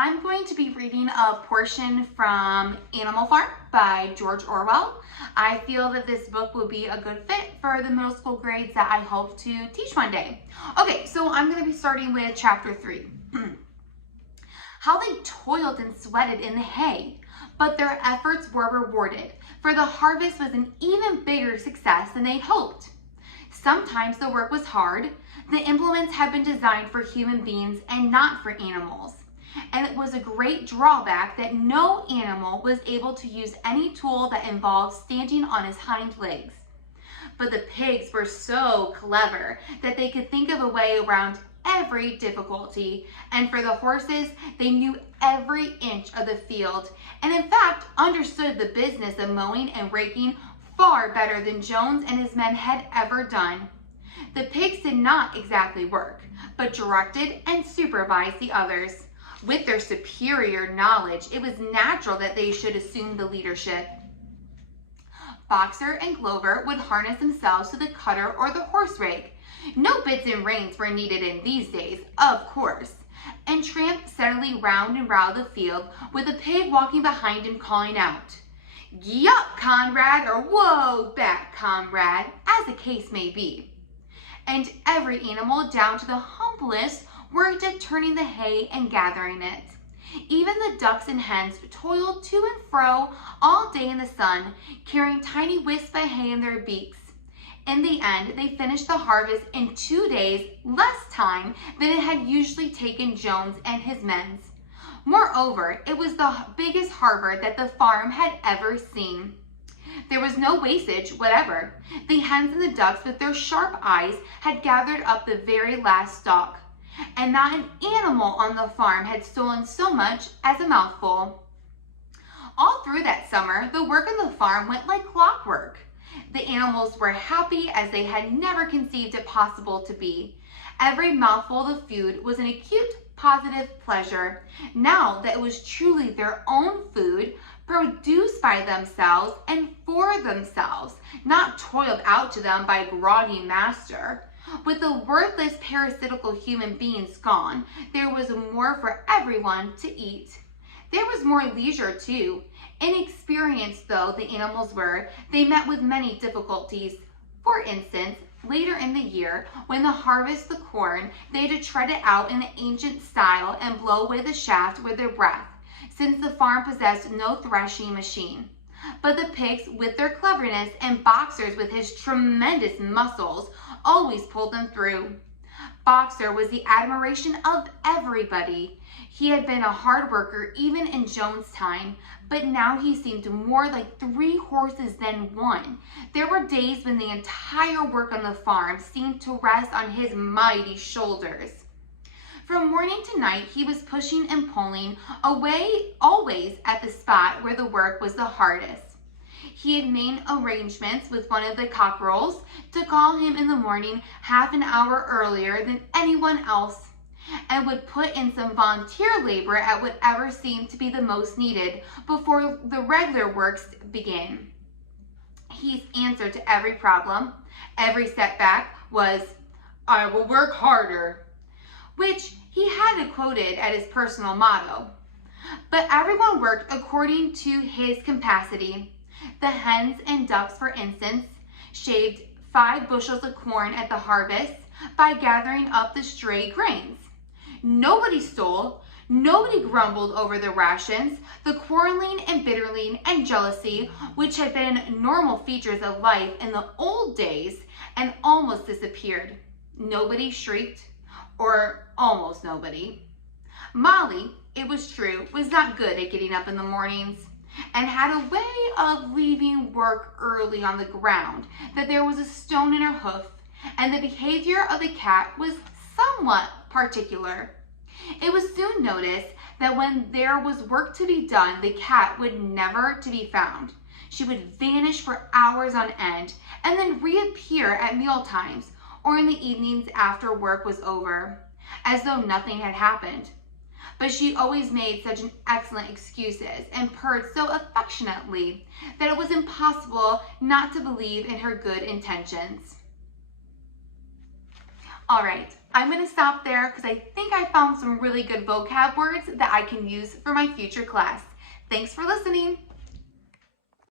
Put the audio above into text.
I'm going to be reading a portion from Animal Farm by George Orwell. I feel that this book will be a good fit for the middle school grades that I hope to teach one day. Okay, so I'm going to be starting with chapter 3. How they toiled and sweated in the hay, but their efforts were rewarded, for the harvest was an even bigger success than they'd hoped. Sometimes the work was hard. The implements had been designed for human beings and not for animals. And it was a great drawback that no animal was able to use any tool that involved standing on his hind legs. But the pigs were so clever that they could think of a way around every difficulty, and for the horses, they knew every inch of the field, and in fact understood the business of mowing and raking far better than Jones and his men had ever done. The pigs did not exactly work, but directed and supervised the others. With their superior knowledge, it was natural that they should assume the leadership. Boxer and Clover would harness themselves to the cutter or the horse rake. No bits and reins were needed in these days, of course, and tramped steadily round and round the field with a pig walking behind him calling out, "Yup, Conrad," or "Whoa back, Comrade," as the case may be. And every animal, down to the humblest, worked at turning the hay and gathering it. Even the ducks and hens toiled to and fro all day in the sun, carrying tiny wisps of hay in their beaks. In the end, they finished the harvest in 2 days, less time than it had usually taken Jones and his men. Moreover, it was the biggest harvest that the farm had ever seen. There was no wastage whatever. The hens and the ducks, with their sharp eyes, had gathered up the very last stalk, and not an animal on the farm had stolen so much as a mouthful. All through that summer, the work on the farm went like clockwork. The animals were happy as they had never conceived it possible to be. Every mouthful of food was an acute, positive pleasure, now that it was truly their own food, produced by themselves and for themselves, not toiled out to them by a groggy master. With the worthless parasitical human beings gone, there was more for everyone to eat. There was more leisure too. Inexperienced though the animals were, they met with many difficulties. For instance, later in the year, when they harvest the corn, they had to tread it out in the ancient style and blow away the shaft with their breath, since the farm possessed no threshing machine. But the pigs, with their cleverness, and Boxer with his tremendous muscles, always pulled them through. Boxer was the admiration of everybody. He had been a hard worker even in Jones' time, but now he seemed more like 3 horses than one. There were days when the entire work on the farm seemed to rest on his mighty shoulders. From morning to night, he was pushing and pulling away, always at the spot where the work was the hardest. He had made arrangements with one of the cockerels to call him in the morning half an hour earlier than anyone else, and would put in some volunteer labor at whatever seemed to be the most needed before the regular works began. His answer to every problem, every setback, was, "I will work harder," which he had quoted as his personal motto. But everyone worked according to his capacity. The hens and ducks, for instance, shaved 5 bushels of corn at the harvest by gathering up the stray grains. Nobody stole. Nobody grumbled over the rations. The quarreling and bittering and jealousy, which had been normal features of life in the old days, and almost disappeared. Nobody shrieked, or almost nobody. Molly, it was true, was not good at getting up in the mornings, and had a way of leaving work early on the ground that there was a stone in her hoof, and the behavior of the cat was somewhat particular. It was soon noticed that when there was work to be done, the cat would never to be found. She would vanish for hours on end, and then reappear at meal times or in the evenings after work was over, as though nothing had happened. But she always made such an excellent excuses and purred so affectionately that it was impossible not to believe in her good intentions. All right, I'm gonna stop there because I think I found some really good vocab words that I can use for my future class. Thanks for listening.